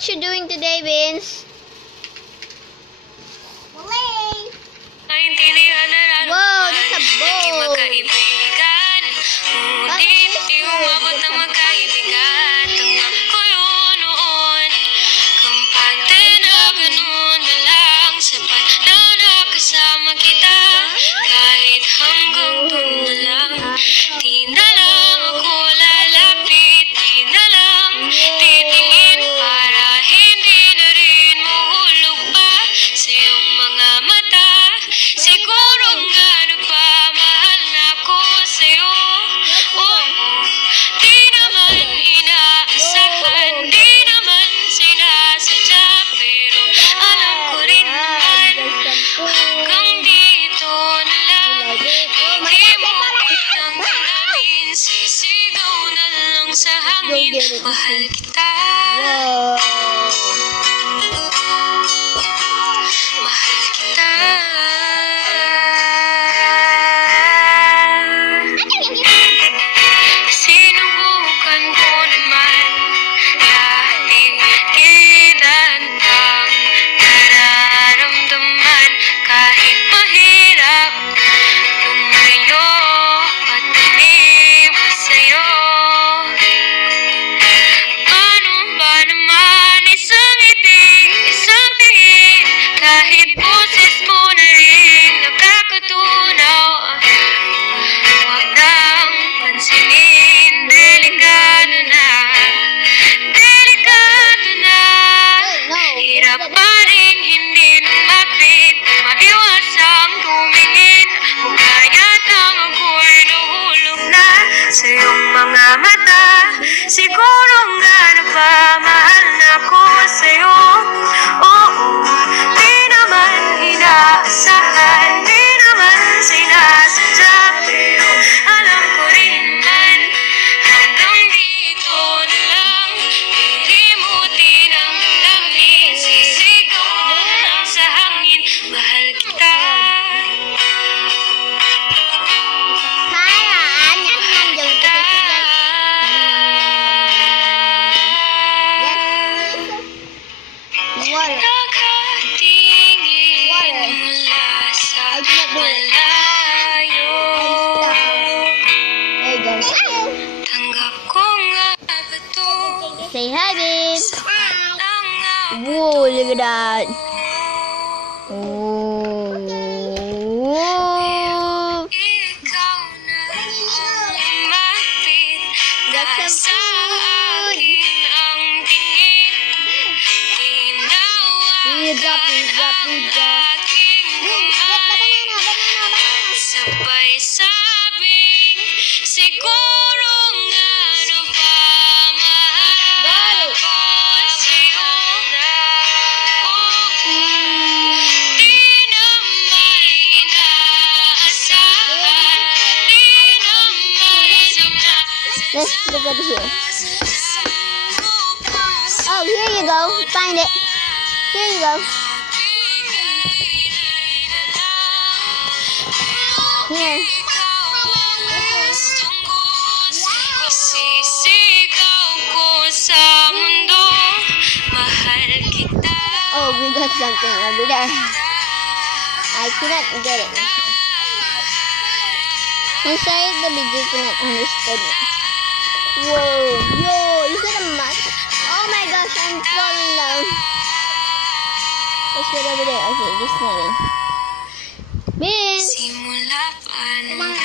what you doing today, Vince? Malay! Wow, that's a boat. Magkaibigan, ngunit di umabot na magkaibigan. Tanga ko yun noon, kampante na ganun na lang. Sapat na nakasama kita, kahit hanggang doon na lang. Di na lang ako lalapit, di na lang titingin para hindi na rin mahulog pa sa iyong mga mata. Siguro nga nagpamahal na ako sa'yo. Oo, di naman inaasahan, di naman sinasadya, pero alam ko rin naman hanggang dito na lang. Di mo kitang alamin, sisigaw na lang sa hangin, mahal kita. Mahal kita. Sinubukan ko naman dati kinantang nararamdaman kahit mahirap lumayo at umiwas sa'yo. Paano ba naman isang iting, isang tingin, kahit boses mo na rin nakakatunaw. Huwag nang pansinin, delikado na, delikado na. Hirap pa rin hindi lumapit, maiwasang tumingin. Mukha yatang ako'y nahulog na sa iyong mga mata. Siguro nga nagpamahal na ako sa'yo. Oo, di naman inaasahan, di naman sinasadya, pero alam ko rin naman hanggang dito na lang. Lilimutin ang damdamin, sisigaw na lang sa hangin, mahal kita. Nakatingin mula sa malayo. There you go. Tanggap ko nga ba to? Say hi, Vince. Sapat lang nga Whoa, look at that. Oh. ikaw na ang lumapit. Dahil sa akin ang tingin, tinawagan aking kamay. Sabay sabing, siguro nga nagpamahal ako sa'yo. Oo, di naman inaasahan, di naman sinasadya. Let's look at here. Oh, here you go. Find it. Here you go. Here. Isisigaw ko sa mundo, mahal kita. Oh, we got something over there. I cannot get it. I'm sorry if the video cannot understand it. Whoa, yo, is that a mat? Oh my gosh, I'm falling down. Let's get over there. Okay, just nothing. Vince! Simula pa nung